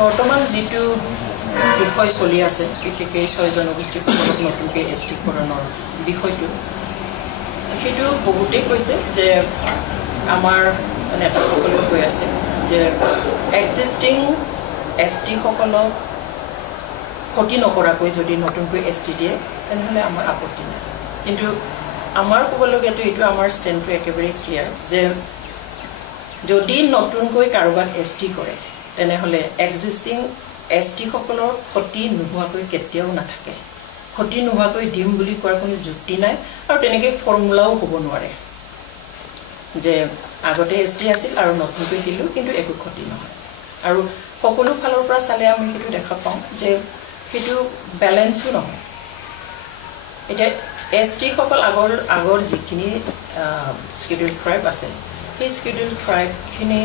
বৰ্তমান যেটো বিষয় চলি আছে বিশেষকৈ 6 জনগোষ্ঠীৰ নতুনকৈ এষ্টিকৰণৰ বিষয়টো সেইটো বহুতেই কৈছে যে আমাৰ নেতাসকলেও কৈ আছে যে এক্সিষ্টিং এসটি সকলক ক্ষতি নকৰাকৈ যদি নতুনকৈ এসটি দিয়ে তেনেহলে আমাৰ আপত্তি নাই কিন্তু আমাৰ ক'বলগীয়াটো এইটো আমাৰ ষ্টেণ্ডটো একেবাৰে ক্লিয়াৰ যে যদি নতুনকৈ কাৰোবাক এসটি কৰে তেনেহলে এক্সিষ্টিং এসটি সকলৰ ক্ষতি নোহোৱাকৈ কেতিয়াও নাথাকে ক্ষতি নোহোৱাকৈ দিম বুলি কোৱাৰ কোনো যুক্তি নাই আৰু তেনেকৈ ফৰ্মুলাও হ'ব নোৱাৰে যে আগতে এসটি আছিল আৰু নতুনকৈ দিলো কিন্তু একো ক্ষতি নহয় আৰু সকলো ফালৰ পৰা চালে আমি সেইটো দেখা পাওঁ যে সেইটো ব্যালেন্সও নহয় এটা এসটি সকল আগৰ যিখিনি স্কেডিউল ট্ৰাইব আছে এই স্কেডিউল ট্ৰাইব খিনি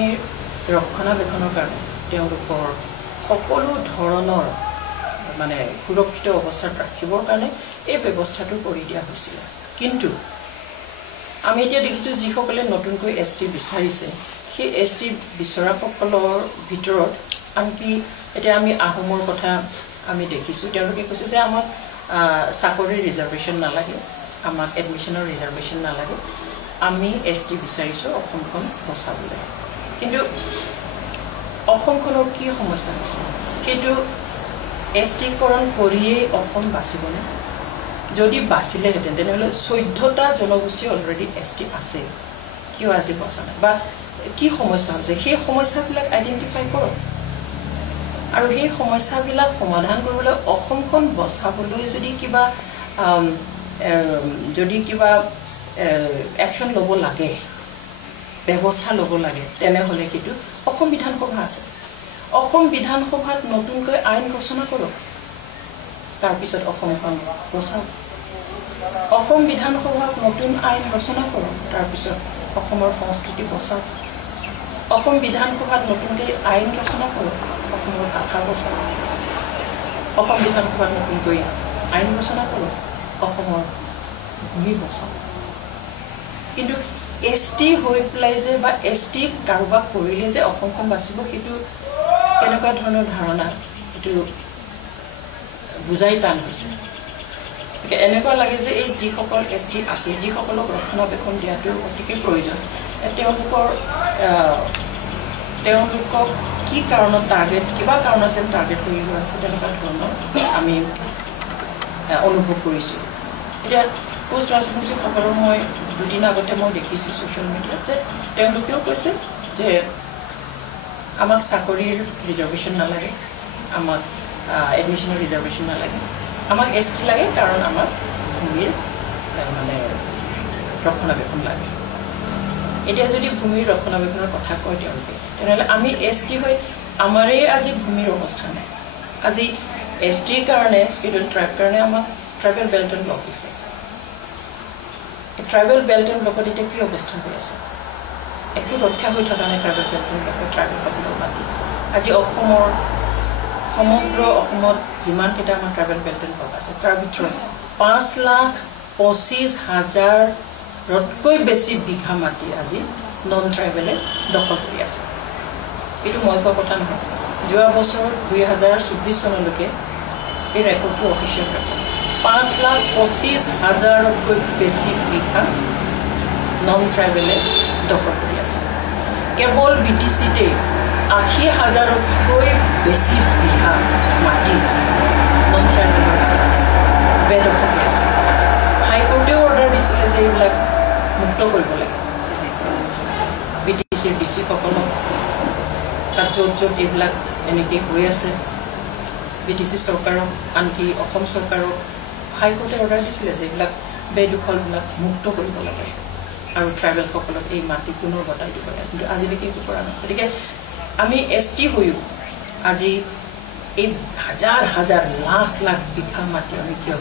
ৰক্ষণাবেক্ষণৰ কাৰণে তেওঁলোকৰ সকলো ধৰণৰ মানে সুৰক্ষিত অৱস্থাত ৰাখিবৰ কাৰণে এই ব্যৱস্থাটো কৰি দিয়া হৈছিল কিন্তু আমি এতিয়া দেখিছো যিসকলে নতুনকৈ এসটি বিচাৰিছে সেই এসটি বিচৰা সকলৰ ভিতৰত আনকি এতিয়া আমি আহোমৰ কথা আমি দেখিছো তেওঁলোকে কৈছে যে আমাক চাকৰিৰ ৰিজাৰ্ভেশ্যন নালাগে আমাক এডমিশনৰ ৰিজাৰ্ভেশ্যন নালাগে আমি এসটি বিচাৰিছো অসমখন বচাবলৈ কিন্তু অসমখনৰ কি সমস্যা আছে সেইটো এসটিকৰণ কৰিয়ে অসম বাচিবনে যদি বাচিলে হেতেন তেনেহলে 14টা জনগোষ্ঠী অলৰেডি এসটি আছে কিয় আজি বচা নাই বা কি সমস্যা আছে সেই সমস্যাবিলাক আইডেন্টিফাই কৰক আৰু সেই সমস্যাবিলাক সমাধান কৰিবলৈ অসমখন বচাবলৈ যদি কিবা একশন ল'ব লাগে ব্যৱস্থা ল'ব লাগে তেনেহলে কিটো অসম বিধানসভা আছে অসম বিধানসভাত নতুনকৈ আইন ৰচনা কৰক তাৰ পিছত অসমখন বচাওক অসম বিধানসভাত নতুন আইন ৰচনা কৰক তাৰ পিছত অসমৰ সংস্কৃতি বচাওক অসম বিধানসভাত নতুনকৈ আইন ৰচনা কৰক অসমৰ ভাষা বচাওক অসম বিধানসভাত নতুনকৈ আইন ৰচনা কৰক অসমৰ ভূমি বচাওক কিন্তু এসটি হৈ প্লাই যে বা এসটি কাৰোবাক কৰিলে যে অসমখন বাচিব সেইটো কেনেকুৱা ধৰণৰ ধাৰণা এটো বুজাই টান হৈছে এনেকুৱা লাগে যে এই যিসকল এসটি আছে যিসকলক ৰক্ষণাবেক্ষণ দিয়াটো অতিকৈ প্ৰয়োজন তেওঁলোকক কি কাৰণত টাৰ্গেট কিবা কাৰণত যেন টাৰ্গেট কৰি লোৱা আছে তেনেকুৱা ধৰণৰ আমি অনুভৱ কৰিছোঁ এতিয়া কোচ ৰাজবংশীসকলৰ মই দুদিন আগতে মই দেখিছোঁ ছ'চিয়েল মিডিয়াত যে তেওঁলোকেও কৈছে যে আমাক চাকৰিৰ ৰিজাৰ্ভেশ্যন নালাগে আমাক এডমিশনৰ ৰিজাৰ্ভেশ্যন নালাগে আমাক এসটি লাগে কাৰণ আমাক ভূমিৰ মানে ৰক্ষণাবেক্ষণ লাগে এতিয়া যদি ভূমিৰ ৰক্ষণাবেক্ষণৰ কথা কয় তেওঁলোকে তেনেহ'লে আমি এসটি হৈ আমাৰেই আজি ভূমিৰ অৱস্থা নাই আজি এসটিৰ কাৰণে স্কেডিউল ট্ৰাইব কাৰণে আমাক ট্ৰাইবেল বেল্ট এণ্ড ব্লক দিছে ট্ৰাইবেল বেল্ট এণ্ড ব্লকত এতিয়া কি অৱস্থা হৈ আছে একো ৰক্ষা হৈ থকা নাই ট্ৰাইবেল বেল্ট এণ্ড ব্লকত ট্ৰাইবেলসকলৰ মাটি আজি অসমৰ সমগ্ৰ অসমত যিমানকেইটা আমাৰ ট্ৰাইবেল বেল্ট এণ্ড ব্লক আছে তাৰ ভিতৰত 5,25,000তকৈ বেছি বিঘা মাটি আজি নন ট্ৰাইবেলে দখল কৰি আছে এইটো মই কোৱা কথা নহয় যোৱা বছৰ 2024 চনলৈকে এই ৰেকৰ্ডটো অফিচিয়েল ৰেকৰ্ড 5,25,000তকৈ বেছি বিঘা নন ট্ৰাইবেলে দখল কৰি আছে কেৱল বিটিচিতে 80,000তকৈ বেছি বিঘা মাটি নন ট্ৰাইবেলৰ আছে বেদখল হৈ আছে হাইকোৰ্টেও অৰ্ডাৰ দিছিলে যে এইবিলাক মুক্ত কৰিব লাগে বিটিচিৰ ডিচিসকলক তাত য'ত এইবিলাক এনেকৈ হৈ আছে বিটিচি চৰকাৰক আনকি অসম চৰকাৰক হাইকোৰ্টে অৰ্ডাৰ দিছিলে যে এইবিলাক বেদখলবিলাক মুক্ত কৰিব লাগে আৰু ট্ৰাইবেলসকলক এই মাটি পুনৰ গতাই দিব লাগে কিন্তু আজিলৈকে একো কৰা নাই গতিকে আমি এসটি হৈও আজি এই হাজাৰ লাখ বিঘা মাটি আমি কিয়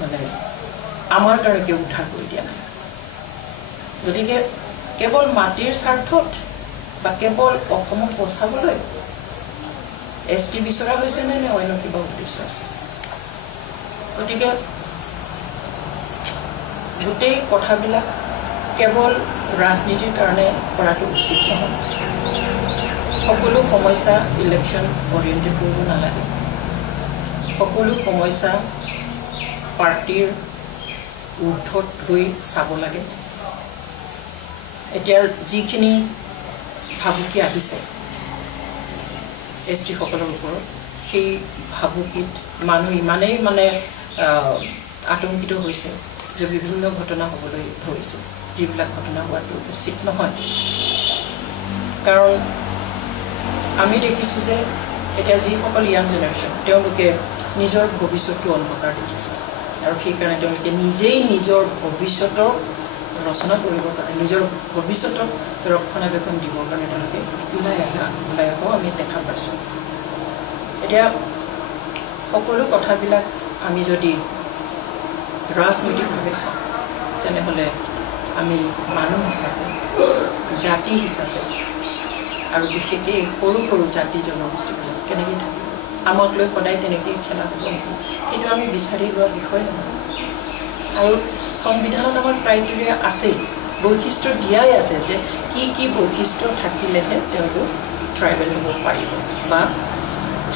মানে আমাৰ কাৰণে কিয় উদ্ধাৰ কৰি দিয়া নাই গতিকে কেৱল মাটিৰ স্বাৰ্থত বা কেৱল অসমক বচাবলৈ এসটি বিচৰা হৈছে নে অন্য কিবা উদ্দেশ্য আছে গতিকে গোটেই কথাবিলাক কেৱল ৰাজনীতিৰ কাৰণে কৰাটো উচিত নহয় সকলো সমস্যা ইলেকশ্যন অৰিয়েণ্টেড কৰিব নালাগে সকলো সমস্যা পাৰ্টিৰ ঊৰ্ধত গৈ চাব লাগে এতিয়া যিখিনি ভাবুকি আহিছে এছটি সকলৰ ওপৰত সেই ভাবুকিত মানুহ ইমানেই মানে আতংকিত হৈছে যে বিভিন্ন ঘটনা হ'বলৈ ধৰিছে যিবিলাক ঘটনা হোৱাটো উচিত নহয় কাৰণ আমি দেখিছোঁ যে এতিয়া যিসকল ইয়াং জেনেৰেশ্যন তেওঁলোকে নিজৰ ভৱিষ্যতটো অন্ধকাৰ দেখিছে আৰু সেইকাৰণে তেওঁলোকে নিজেই নিজৰ ভৱিষ্যতৰ ৰচনা কৰিবৰ কাৰণে নিজৰ ভৱিষ্যতক ৰক্ষণাবেক্ষণ দিবৰ কাৰণে তেওঁলোকে ওলাই অহাও আমি দেখা পাইছোঁ এতিয়া সকলো কথাবিলাক আমি যদি ৰাজনৈতিকভাৱে চাওঁ তেনেহ'লে আমি মানুহ হিচাপে জাতি হিচাপে আৰু বিশেষকৈ সৰু সৰু জাতি জনগোষ্ঠীবিলাক কেনেকৈ থাকিব আমাক লৈ সদায় তেনেকৈ খেলা হ'ব নেকি সেইটো আমি বিচাৰি লোৱা বিষয় নহয় আৰু সংবিধানত আমাৰ ক্ৰাইটেৰিয়া আছেই বৈশিষ্ট্য দিয়াই আছে যে কি বৈশিষ্ট্য থাকিলেহে তেওঁলোক ট্ৰাইবেল হ'ব পাৰিব বা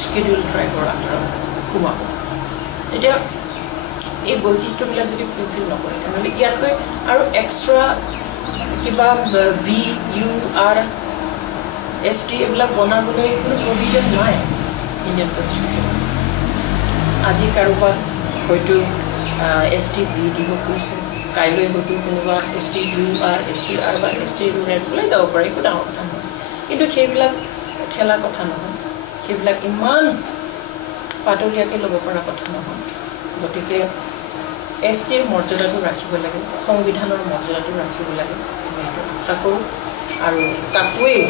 স্কেডিউল ট্ৰাইবৰ আণ্ডাৰত সোমাব এতিয়া এই বৈশিষ্ট্যবিলাক যদি ফুলফিল নকৰে তেনেহ'লে ইয়াতকৈ আৰু এক্সট্ৰা কিবা VUR ST এইবিলাক বনাবলৈ কোনো প্ৰভিজন নাই ইণ্ডিয়ান কনষ্টিটিউশ্যনত আজি কাৰোবাক হয়তো ST V দিব খুজিছে কাইলৈ হয়তো কোনোবা STUR STR বা STUR ওলাই যাব পাৰে একো ডাঙৰ কথা নহয় কিন্তু সেইবিলাক খেলা কথা নহয় সেইবিলাক ইমান পাতলীয়াকৈ ল'ব পৰা কথা নহয় গতিকে STৰ মৰ্যাদাটো ৰাখিব লাগে সংবিধানৰ মৰ্যাদাটো ৰাখিব লাগে সেইটো আশা কৰোঁ আৰু কাকোৱেই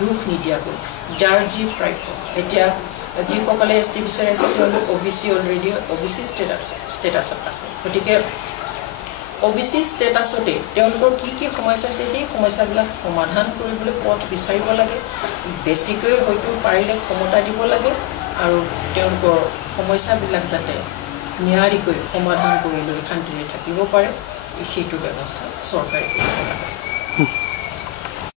দুখ নিদিয়াকৈ যাৰ যি প্ৰাপ্য এতিয়া যিসকলে ST বিচাৰি আছে তেওঁলোক OBC অলৰেডি OBC ষ্টেটাছত আছে গতিকে OBC ষ্টেটাছতে তেওঁলোকৰ কি সমস্যা আছে সেই সমস্যাবিলাক সমাধান কৰিবলৈ পথ বিচাৰিব লাগে বেছিকৈ হয়তো পাৰিলে ক্ষমতা দিব লাগে আৰু তেওঁলোকৰ সমস্যাবিলাক যাতে নিয়াৰিকৈ সমাধান কৰি লৈ শান্তিৰে থাকিব পাৰে সেইটো ব্যৱস্থা চৰকাৰে কৰিব লাগে